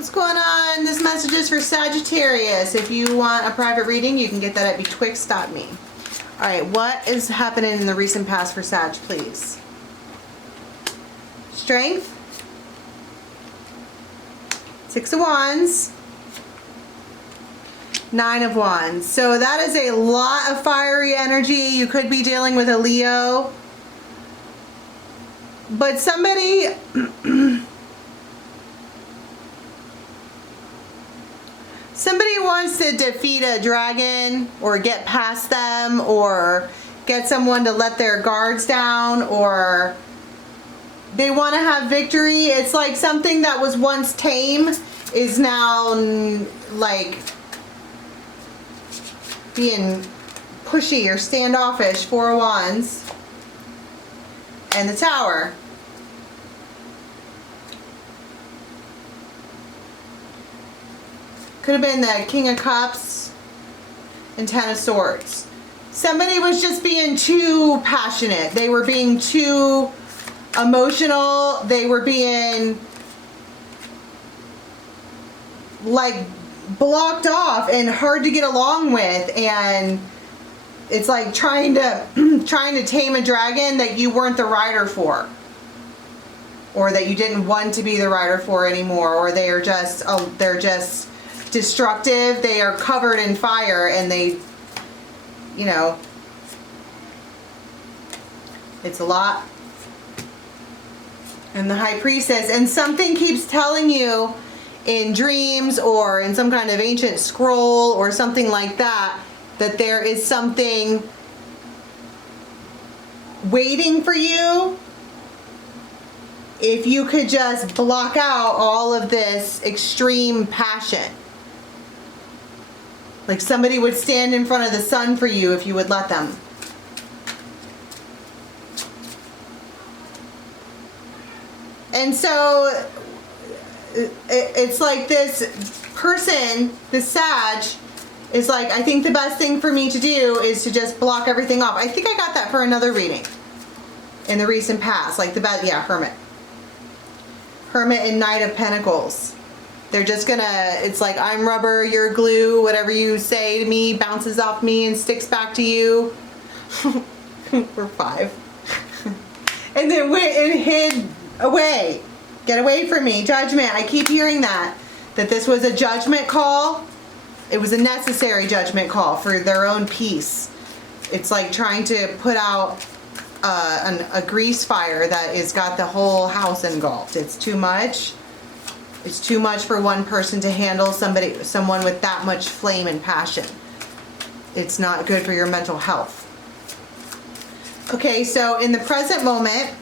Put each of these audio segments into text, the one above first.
What's going on? This message is for Sagittarius. If you want a private reading, you can get that at betwixt.me. All right, what is happening in the recent past for Sag, please? Strength. 6 of Wands. 9 of Wands. So that is a lot of fiery energy. You could be dealing with a Leo. But somebody... somebody wants to defeat a dragon or get past them or get someone to let their guards down, or they want to have victory. It's like something that was once tame is now like being pushy or standoffish. 4 of Wands and the Tower. Could have been the King of Cups and 10 of Swords. Somebody was just being too passionate. They were being too emotional. They were being like blocked off and hard to get along with, and it's like trying to tame a dragon that you weren't the rider for, or that you didn't want to be the rider for anymore, or they're just destructive. They are covered in fire, and they, you know, it's a lot. And the High Priestess, and something keeps telling you in dreams or in some kind of ancient scroll or something like that, that there is something waiting for you if you could just block out all of this extreme passion. Like somebody would stand in front of the sun for you if you would let them. And so it's like this person, this Sag, is like, I think the best thing for me to do is to just block everything off. I think I got that for another reading in the recent past. Like the best, yeah, Hermit. Hermit and Knight of Pentacles. They're just gonna, it's like, I'm rubber, you're glue, whatever you say to me bounces off me and sticks back to you. We're 5. And then went and hid away. Get away from me. Judgment. I keep hearing that this was a judgment call. It was a necessary judgment call for their own peace. It's like trying to put out a grease fire that has got the whole house engulfed. It's too much. It's too much for one person to handle, someone with that much flame and passion. It's not good for your mental health. Okay, so in the present moment,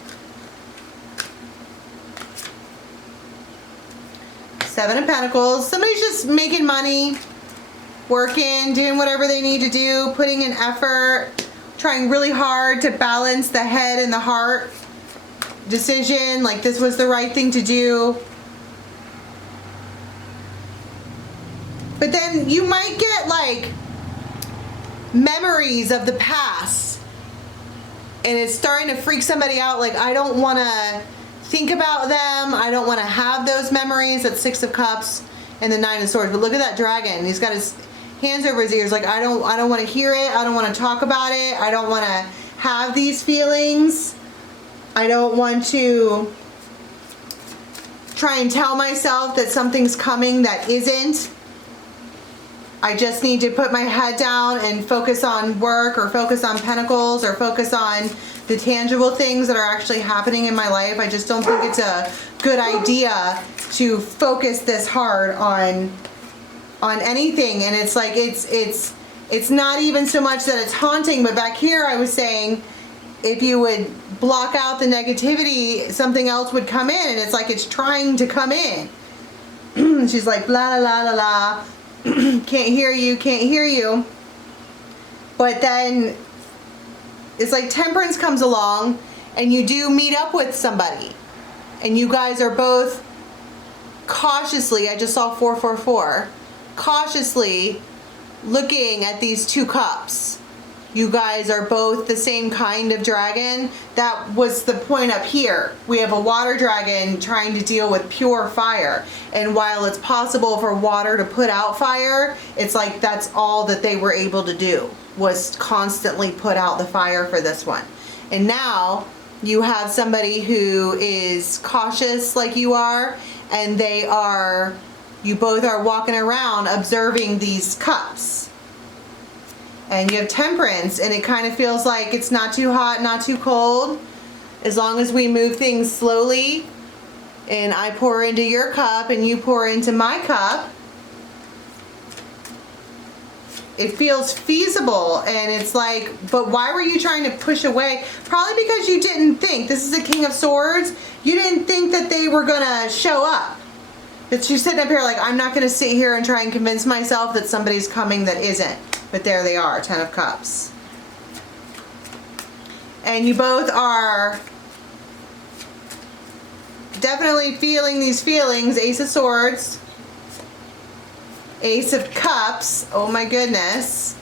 7 of Pentacles, somebody's just making money, working, doing whatever they need to do, putting in effort, trying really hard to balance the head and the heart decision, like this was the right thing to do. But then you might get like memories of the past, and it's starting to freak somebody out. Like, I don't want to think about them. I don't want to have those memories. That's 6 of Cups and the 9 of Swords. But look at that dragon. He's got his hands over his ears. Like, I don't want to hear it. I don't want to talk about it. I don't want to have these feelings. I don't want to try and tell myself that something's coming that isn't. I just need to put my head down and focus on work, or focus on Pentacles, or focus on the tangible things that are actually happening in my life. I just don't think it's a good idea to focus this hard on anything. And it's like, it's not even so much that it's haunting, but back here I was saying, if you would block out the negativity, something else would come in, and it's like it's trying to come in. She's like, blah, la, la, la, la. Can't hear you, can't hear you. But then it's like Temperance comes along, and you do meet up with somebody, and you guys are both cautiously, I just saw 444, cautiously looking at these 2 cups. you guys are both the same kind of dragon. That was the point up here. We have a water dragon trying to deal with pure fire. And while it's possible for water to put out fire, it's like that's all that they were able to do, was constantly put out the fire for this one. And now you have somebody who is cautious like you are, and you both are walking around observing these cups. And you have temperance, and it kind of feels like it's not too hot, not too cold. As long as we move things slowly, and I pour into your cup and you pour into my cup, it feels feasible. And it's like, but why were you trying to push away? Probably because you didn't think, this is a King of Swords, you didn't think that they were gonna show up. But she's sitting up here like, I'm not gonna sit here and try and convince myself that somebody's coming that isn't. But there they are, 10 of Cups. And you both are definitely feeling these feelings. Ace of Swords, Ace of Cups, oh my goodness.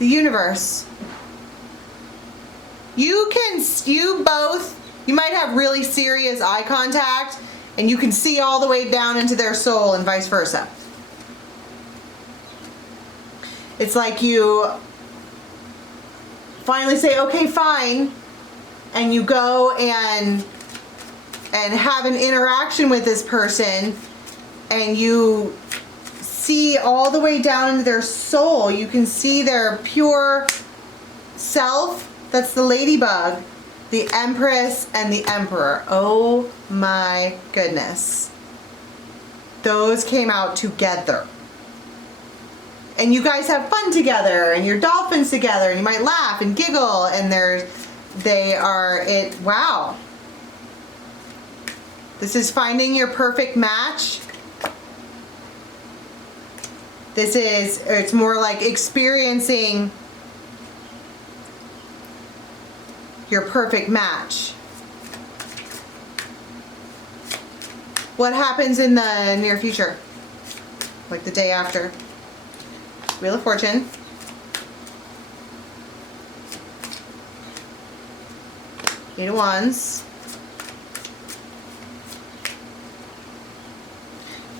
The universe. You might have really serious eye contact, and you can see all the way down into their soul, and vice versa. It's like you finally say, okay, fine, and you go and have an interaction with this person, and you see all the way down into their soul. You can see their pure self. That's the ladybug, the Empress, and the Emperor. Oh my goodness. Those came out together. And you guys have fun together, and you're dolphins together, and you might laugh and giggle, and wow. This is finding your perfect match. It's more like experiencing your perfect match. What happens in the near future? Like the day after? Wheel of Fortune. Eight of Wands.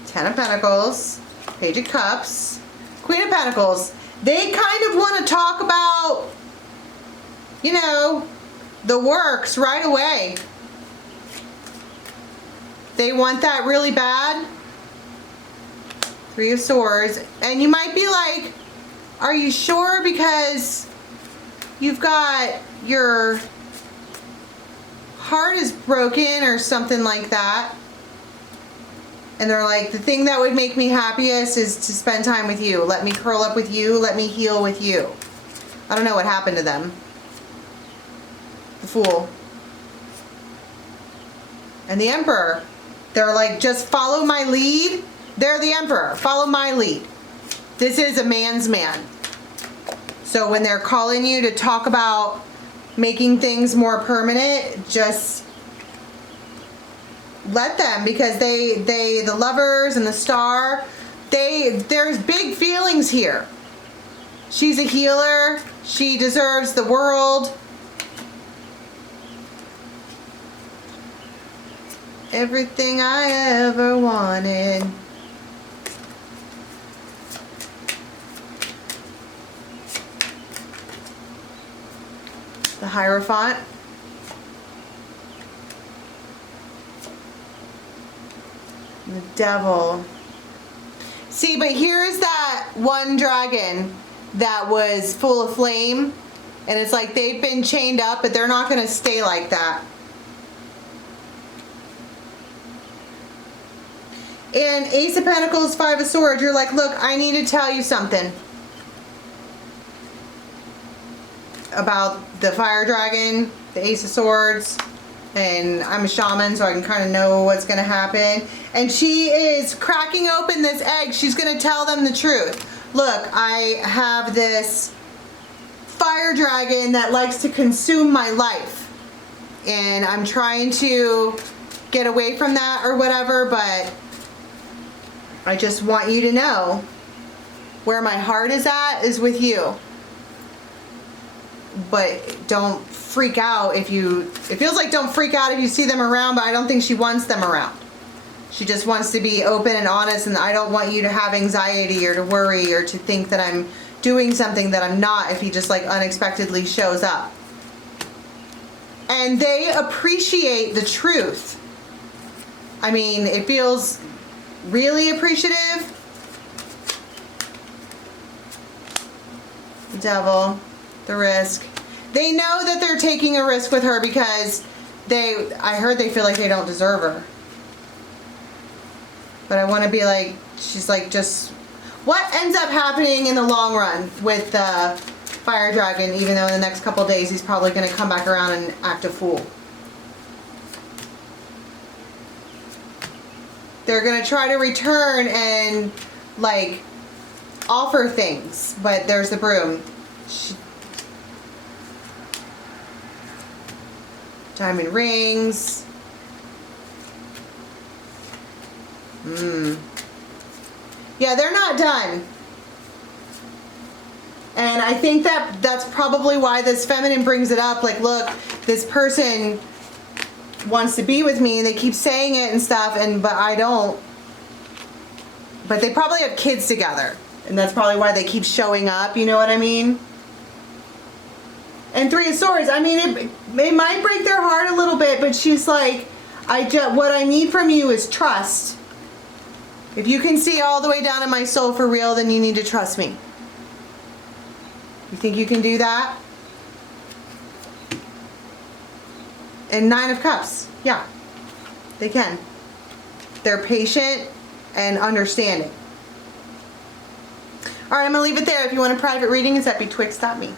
10 of Pentacles. Page of Cups. Queen of Pentacles. They kind of want to talk about, you know, the works right away. They want that really bad. Three of Swords. And you might be like, are you sure? Because you've got your heart is broken or something like that. And they're like, the thing that would make me happiest is to spend time with you. Let me curl up with you. Let me heal with you. I don't know what happened to them. The Fool. And the Emperor. They're like, just follow my lead. They're the Emperor. Follow my lead. This is a man's man. So when they're calling you to talk about making things more permanent, just let them, because the Lovers and the Star, there's big feelings here. She's a healer. She deserves the world. Everything I ever wanted. The Hierophant. The Devil. See, but here's that one dragon that was full of flame, and it's like they've been chained up, but they're not going to stay like that. And Ace of Pentacles, Five of Swords, you're like, look, I need to tell you something about the fire dragon, the Ace of Swords, and I'm a shaman, so I can kind of know what's going to happen. And she is cracking open this egg. She's going to tell them the truth. Look, I have this fire dragon that likes to consume my life, and I'm trying to get away from that or whatever, but I just want you to know where my heart is at is with you. But don't freak out if you, it feels like don't freak out if you see them around, but I don't think she wants them around. She just wants to be open and honest, and I don't want you to have anxiety or to worry or to think that I'm doing something that I'm not if he just like unexpectedly shows up. And they appreciate the truth. I mean, it feels really appreciative. The Devil, the risk. They know that they're taking a risk with her because I heard they feel like they don't deserve her. But I want to be like, she's like, just, what ends up happening in the long run with the fire dragon, even though in the next couple days he's probably going to come back around and act a fool. They're going to try to return and like offer things, but there's the broom. Diamond rings. Yeah, they're not done. And I think that's probably why this feminine brings it up. Like, look, this person wants to be with me, and they keep saying it and stuff, but I don't. But they probably have kids together, and that's probably why they keep showing up, you know what I mean? And Three of Swords, I mean, it might break their heart a little bit, but she's like, what I need from you is trust. If you can see all the way down in my soul for real, then you need to trust me. You think you can do that? And Nine of Cups. Yeah, they can. They're patient and understanding. All right, I'm going to leave it there. If you want a private reading, it's at betwixt.me.